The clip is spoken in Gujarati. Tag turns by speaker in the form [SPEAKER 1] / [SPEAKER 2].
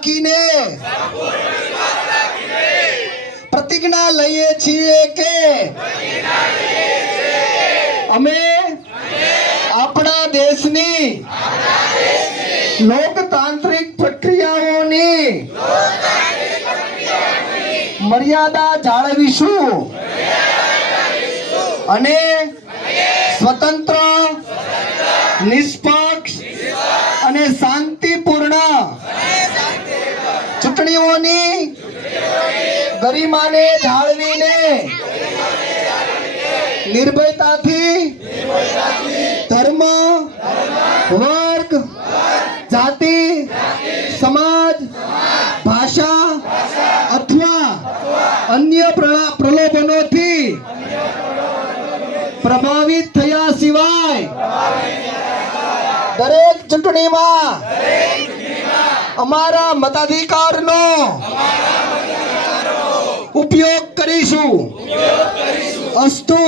[SPEAKER 1] રાખીને પ્રતિજ્ઞા લઈએ છીએ કે અમે આપણા દેશની લોકતાંત્રિક પ્રક્રિયાઓની મર્યાદા જાળવીશું અને સ્વતંત્ર, નિષ્પક્ષ અને શાંતિપૂર્ણ ચૂંટણીઓની ગરિમાને જાળવીને નિર્ભયતાથી ધર્મ, વર્ગ, જાતિ, સમાજ, ભાષા અથવા અન્ય પ્રલોભનોથી પ્રભાવિત થયા સિવાય દરેક ચૂંટણીમાં અમારા મતાધિકારનો ઉપયોગ કરીશું. અસ્તુ.